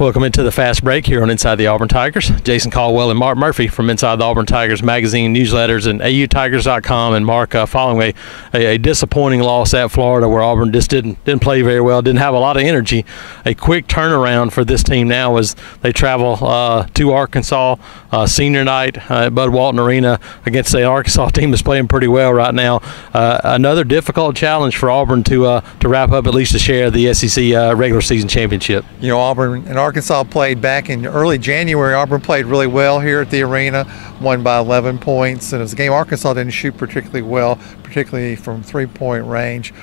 Welcome into the fast break here on Inside the Auburn Tigers. Jason Caldwell and Mark Murphy from Inside the Auburn Tigers magazine, newsletters, and AUTigers.com. And Mark, following a disappointing loss at Florida, where Auburn just didn't play very well, didn't have a lot of energy. A quick turnaround for this team now as they travel to Arkansas senior night at Bud Walton Arena against an Arkansas team that's playing pretty well right now. Another difficult challenge for Auburn to wrap up at least a share of the SEC regular season championship. You know, Auburn and Arkansas played back in early January. Auburn played really well here at the arena, won by 11 points. And it was a game Arkansas didn't shoot particularly well, particularly from three-point range.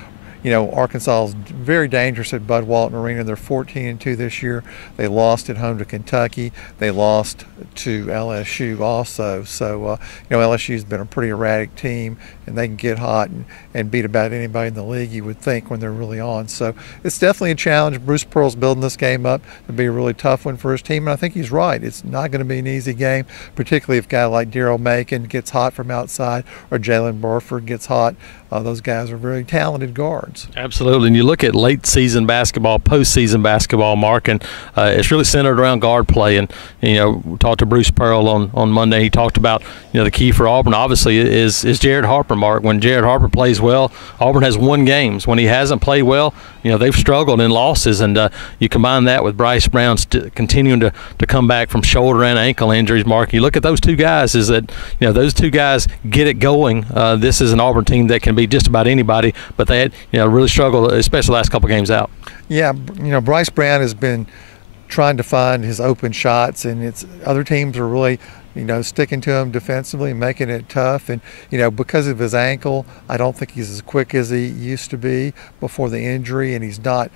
You know, Arkansas is very dangerous at Bud Walton Arena. They're 14-2 this year. They lost at home to Kentucky. They lost to LSU also. So, you know, LSU's been a pretty erratic team, and they can get hot and beat about anybody in the league, you would think, when they're really on. So it's definitely a challenge. Bruce Pearl's building this game up to be a really tough one for his team, and I think he's right. It's not going to be an easy game, particularly if a guy like Daryl Macon gets hot from outside or Jalen Burford gets hot. Those guys are very talented guards. Absolutely. And you look at late season basketball, postseason basketball, Mark, and it's really centered around guard play. And, you know, we talked to Bruce Pearl on Monday. He talked about, you know, the key for Auburn obviously is Jared Harper, Mark. When Jared Harper plays well, Auburn has won games. When he hasn't played well, you know, they've struggled in losses. And you combine that with Bryce Brown continuing to come back from shoulder and ankle injuries, Mark. You look at those two guys, is that, you know, those two guys get it going. This is an Auburn team that can be just about anybody, but they had, you know, really struggled, especially the last couple games out. Yeah, you know, Bryce Brown has been trying to find his open shots, and other teams are really, you know, sticking to him defensively and making it tough. And, you know, because of his ankle, I don't think he's as quick as he used to be before the injury, and he's not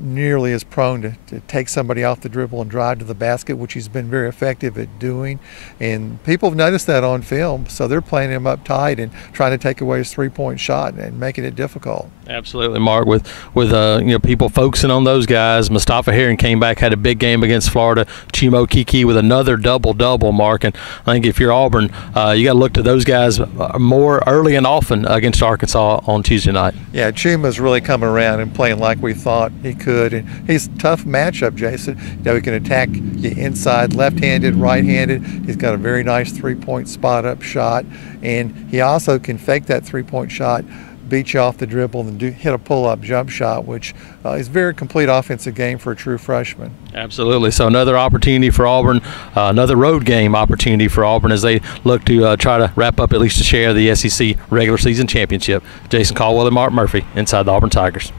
nearly as prone to take somebody off the dribble and drive to the basket, which he's been very effective at doing. And people have noticed that on film, so they're playing him up tight and trying to take away his three-point shot and making it difficult. Absolutely, Mark. With you know, people focusing on those guys. Mustafa Heron came back, had a big game against Florida. Chimo Kiki with another double-double, Mark. And I think if you're Auburn, you got to look to those guys more early and often against Arkansas on Tuesday night. Yeah, Chimo's really coming around and playing like we thought he could, and he's a tough matchup, Jason. You know, he can attack you inside, left-handed, right-handed. He's got a very nice three-point spot-up shot, and he also can fake that three-point shot, beat you off the dribble, and hit a pull-up jump shot, which is a very complete offensive game for a true freshman. Absolutely. So another opportunity for Auburn, another road game opportunity for Auburn as they look to try to wrap up at least a share of the SEC regular season championship. Jason Caldwell and Mark Murphy, Inside the Auburn Tigers.